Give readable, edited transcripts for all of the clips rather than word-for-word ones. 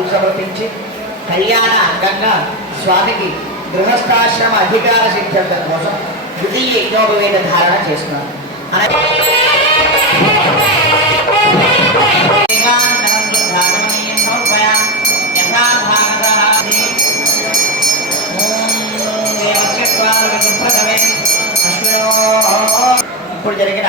పూజ సమర్పించి కళ్యాణ అంగంగా స్వామికి గృహస్థాశ్రమ అధికార సిద్ధాంతం కోసం ద్వితీయ యజ్ఞోపవేద ధారణ చేస్తున్నారు. ఇప్పుడు జరిగిన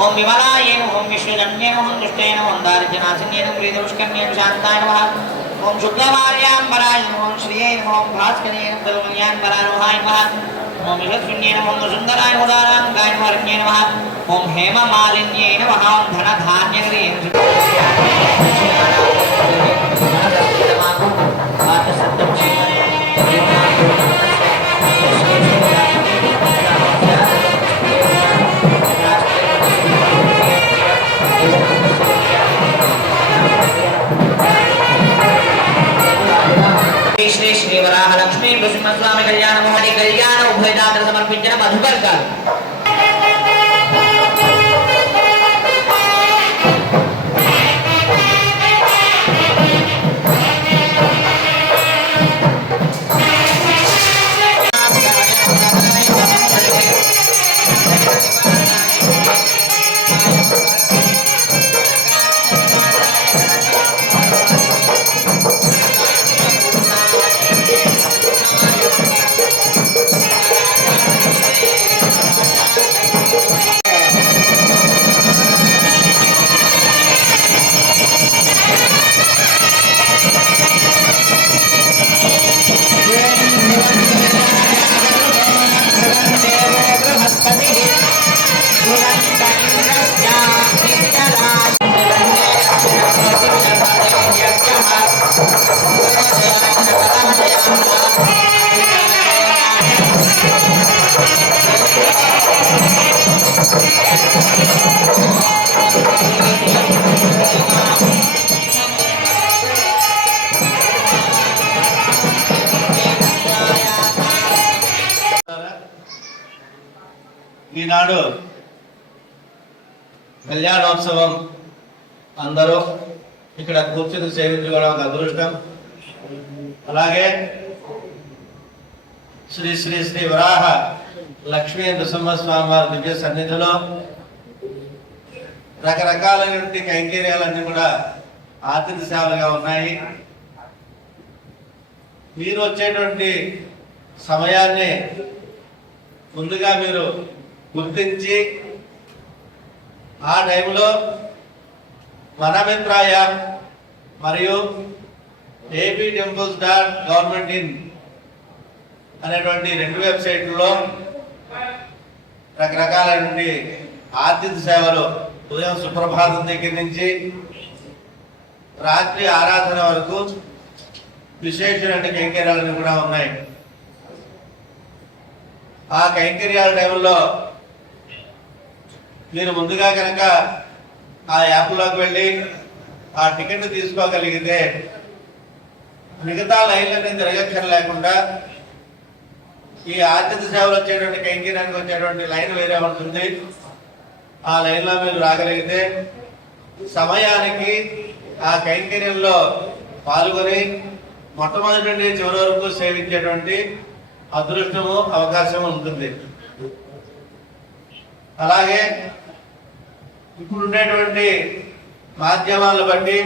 ओम विमलाय नमः ओम विश्वजन्ये नमः दुष्टे नमः ओम दारिद्र्यनाशिन्ये नमः प्रीतिपुष्कन्ये नमः शान्ताय नमः ओम शुक्लमार्याम्बराय नमः ओम श्रिये नमः ओम भास्करे नमः दलमल्याम्बराय नमः ओम विलक्षण्ये नमः ओम सुन्दराय नमः उदाराङ्गाय नमः रण्ये नमः ओम हेममालिन्ये नमः ओम धनधान्यगरे श्री श्री वराह लक्ष्मी नृसिंहस्वामी कल्याण मोहनी कल्याण उभयदात्र समर्पिंచిన మధుకర్గాలు ఈనాడు కళ్యాణోత్సవం అందరూ ఇక్కడ కూర్చుని సేవించుకోవడం ఒక అదృష్టం. అలాగే శ్రీ శ్రీ శ్రీ వరాహ లక్ష్మీ నృసింహస్వామి వారి దివ్య సన్నిధిలో రకరకాలైనటువంటి కైంకర్యాలన్నీ కూడా ఆతిథ్య సేవలుగా ఉన్నాయి. మీరు వచ్చేటువంటి సమయాన్ని ముందుగా మీరు గుర్తించి ఆ టైంలో మనమిత్రాయ మరియు aptemples.government.in అనేటువంటి రెండు వెబ్సైట్లలో రకరకాలైనటువంటి ఆతిథ్య సేవలు ఉదయం సుప్రభాతం దగ్గర నుంచి రాత్రి ఆరాధన వరకు విశేషమైన కైంకర్యాలన్నీ కూడా ఉన్నాయి. ఆ కైంకర్యాల టైంలో మీరు ముందుగా కనుక ఆ యాప్లోకి వెళ్ళి ఆ టికెట్ తీసుకోగలిగితే మిగతా లైన్లన్నీ తిరగక్కర లేకుండా ఈ ఆతిథ్య సేవలు వచ్చేటువంటి కైంకర్యానికి వచ్చేటువంటి లైన్ వేరే ఉంటుంది. ఆ లైన్లో మీరు రాగలిగితే సమయానికి ఆ కైంకర్యంలో పాల్గొని మొట్టమొదటి నుండి చివరి వరకు సేవించేటువంటి అదృష్టము అవకాశం ఉంటుంది. అలాగే ఇప్పుడు ఉండేటువంటి మాధ్యమాలను బట్టి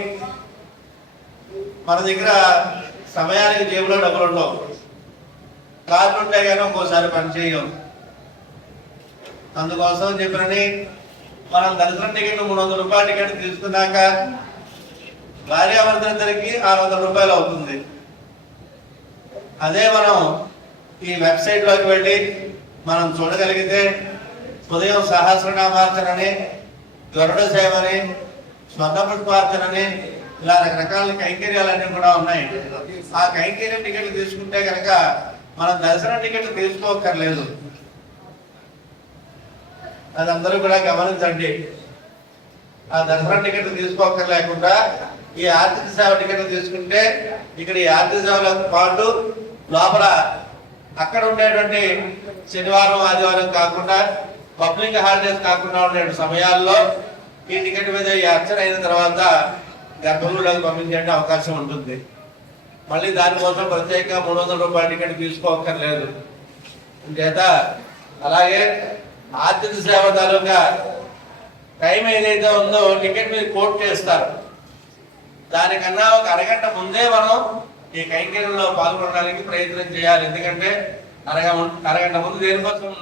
మన దగ్గర సమయానికి జేబులో డబ్బులు ఉండవు. కార్లు ఉంటే కానీ ఒక్కోసారి పనిచేయం. అందుకోసం చెప్పినని మనం దర్శనం టికెట్ 300 రూపాయల టికెట్ తీసుకున్నాక భార్యాభర్తలిద్దరికి 600 రూపాయలు అవుతుంది. అదే మనం ఈ వెబ్సైట్లోకి వెళ్ళి మనం చూడగలిగితే ఉదయం సహస్రనామార్చనని, గరుడ సేవని, స్వర్ణ పుష్పార్చనని ఇలా రకరకాల కైంకర్యాలన్నీ కూడా ఉన్నాయి. ఆ కైంకర్య టికెట్లు తీసుకుంటే కనుక మనం దర్శనం టికెట్లు తీసుకోక్కర్లేదు. అది అందరూ కూడా గమనించండి. ఆ దర్శనం టికెట్లు తీసుకోక్కర్లేకుండా ఈ ఆర్థిక సేవ టికెట్లు తీసుకుంటే ఇక్కడ ఈ ఆర్థిక సేవలతో పాటు లోపల అక్కడ ఉండేటువంటి శనివారం ఆదివారం కాకుండా పబ్లిక్ హాలిడేస్ కాకుండా ఉండే సమయాల్లో ఈ టికెట్ మీద ఈ అర్చన అయిన తర్వాత గర్భగుడిలోకి పంపించే అవకాశం ఉంటుంది. మళ్ళీ దానికోసం ప్రత్యేకంగా 300 రూపాయల టికెట్ తీసుకోక్కర్లేదు. చేత అలాగే ఆర్థిక సేవ తాలూకా టైం ఏదైతే ఉందో టికెట్ మీద కోట్ చేస్తారు. దానికన్నా ఒక అరగంట ముందే మనం ఈ కైంకర్యంలో పాల్గొనడానికి ప్రయత్నం చేయాలి. ఎందుకంటే అరగంట ముందు దేనికోసం